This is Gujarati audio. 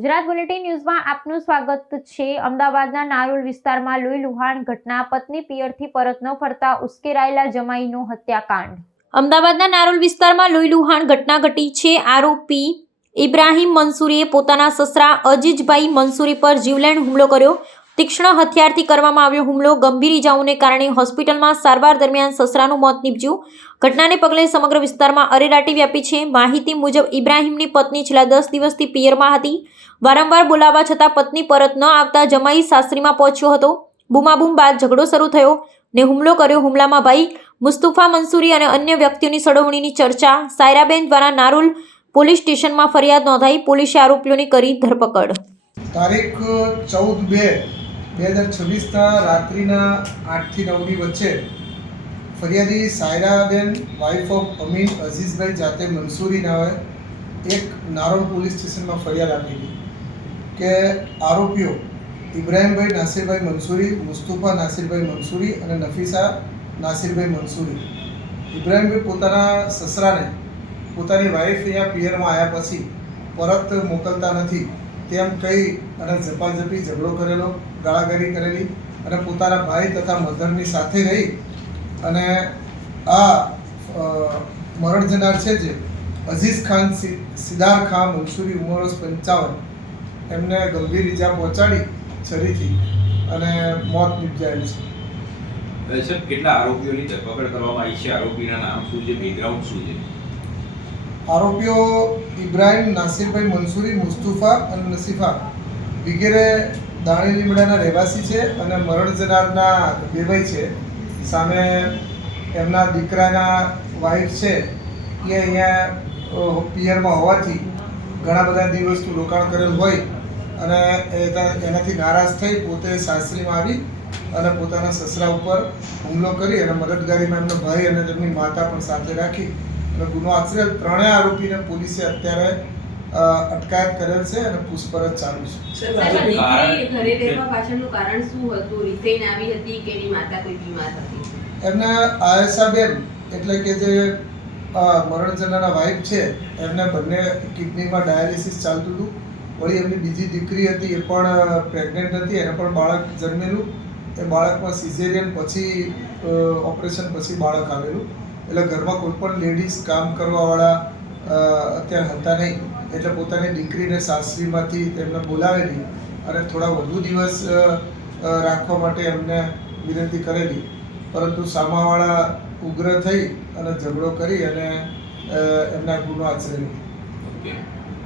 ગુજરાત બુલેટિન ન્યૂઝમાં આપનું સ્વાગત છે। અમદાવાદના નારોલ વિસ્તારમાં લોહી લુહાણ ઘટના, પત્ની પિયરથી પરત ન ફરતા ઉશ્કેરાયેલા જમાઈનો હત્યાકાંડ। અમદાવાદના નારોલ વિસ્તારમાં લોહી લુહાણ ઘટના ઘટી છે। આરોપી ઇબ્રાહીમ મંસૂરીએ પોતાના સસરા અજીજભાઈ મંસૂરી પર જીવલેણ હુમલો કર્યો। તીક્ષ્ણ હથિયારથી કરવામાં આવ્યો હુમલો। ગંભીર ઇજાઓને કારણે હોસ્પિટલમાં સારવાર દરમિયાન સસરાનું મોત નીપજ્યું। ઘટનાને પગલે સમગ્ર વિસ્તારમાં અરેરાટી વ્યાપી છે। માહિતી મુજબ ઇબ્રાહીમની પત્ની છેલ્લા 10 દિવસથી પિયરમાં હતી। વારંવાર બોલાવવા છતાં પત્ની પરત ન આવતા જમાઈ સાસરીમાં પહોંચ્યો હતો। બૂમાબૂમ બાદ ઝઘડો શરૂ થયો ને હુમલો કર્યો। હુમલામાં ભાઈ મુસ્તુફા મંસૂરી અને અન્ય વ્યક્તિઓની સંડોવણીની ચર્ચા। સાયરાબેન દ્વારા નારોલ પોલીસ સ્ટેશનમાં ફરિયાદ નોંધાઈ। પોલીસે આરોપીઓની કરી ધરપકડ। તારીખ 14/2/2026 રાત્રિના 8 થી 9 ની વચ્ચે ફરિયાદી સાયરાબેન વાઇફ ઓફ અમીન અઝીઝભાઈ જાતે મંસૂરી નાવે એક નારોલ પોલીસ સ્ટેશનમાં ફરિયાદ આપી હતી કે આરોપીઓ ઇબ્રાહીમભાઈ નાસિરભાઈ મંસૂરી, મુસ્તુફા નાસિરભાઈ મંસૂરી અને નફીસા નાસિરભાઈ મંસૂરી, ઇબ્રાહીમભાઈ પોતાના સસરાને પોતાની વાઇફ અહીંયા પિયરમાં આવ્યા પછી પરત મોકલતા નથી તેમ કહી અને ઝપાઝપી ઝઘડો કરેલો, ગાળાગાળી કરેલી અને પોતાના ભાઈ તથા મધરની સાથે રહી અને આ મરણ જનાર છે જે અઝીઝ ખાન સિદાર ખાન મંસૂરી ઉંમર 55 એમને ગંભીર ઈજા પહોંચાડી છરીથી અને મોત નિપજાયેલ છે। સર, કેટલા આરોપીઓની ધરપકડ કરવામાં આવી છે? આરોપીના નામ શું છે, બેકગ્રાઉન્ડ શું છે? આરોપીઓ ઇબ્રાહીમ નાસિરભાઈ મંસૂરી, મુસ્તુફા અને નસીફા વગેરે દાણી લીમડાના રહેવાસી છે અને મરણ જનારના બેભાઈ છે। સામે એમના દીકરાના વાઇફ છે એ અહીંયા પિયરમાં હોવાથી ઘણા બધા દિવસનું રોકાણ કરેલ હોય અને એનાથી નારાજ થઈ પોતે સાસરીમાં આવી અને પોતાના સસરા ઉપર હુમલો કરી અને મદદગારીમાં એમનો ભાઈ અને તેમની માતા પણ સાથે રાખી અને ગુનો આચરેલ। ત્રણેય આરોપીને પોલીસે અત્યારે અટકાયત કરેલ છે અને પૂછપરછ ચાલુ છે। એમને આયશાબેન એટલે કે જે મરણ જનારના વાઇફ છે એમને બંને કિડનીમાં ડાયાલિસિસ ચાલતું હતું। વળી એમની બીજી દીકરી હતી એ પણ પ્રેગ્નન્ટ હતી, એને પણ બાળક જન્મેલું। એ બાળકમાં સિઝેરિયન પછી ઓપરેશન પછી બાળક આવેલું। એટલે ઘરમાં કોઈ પણ લેડીઝ કામ કરવાવાળા અત્યારે હતા નહીં, એટલે પોતાની દીકરીને સાસરીમાંથી તેમને બોલાવેલી અને થોડા વધુ દિવસ રાખવા માટે એમને વિનંતી કરેલી, પરંતુ સામાવાળા ઉગ્ર થઈ અને ઝઘડો કરી અને એમના ગુનો આચરેલો।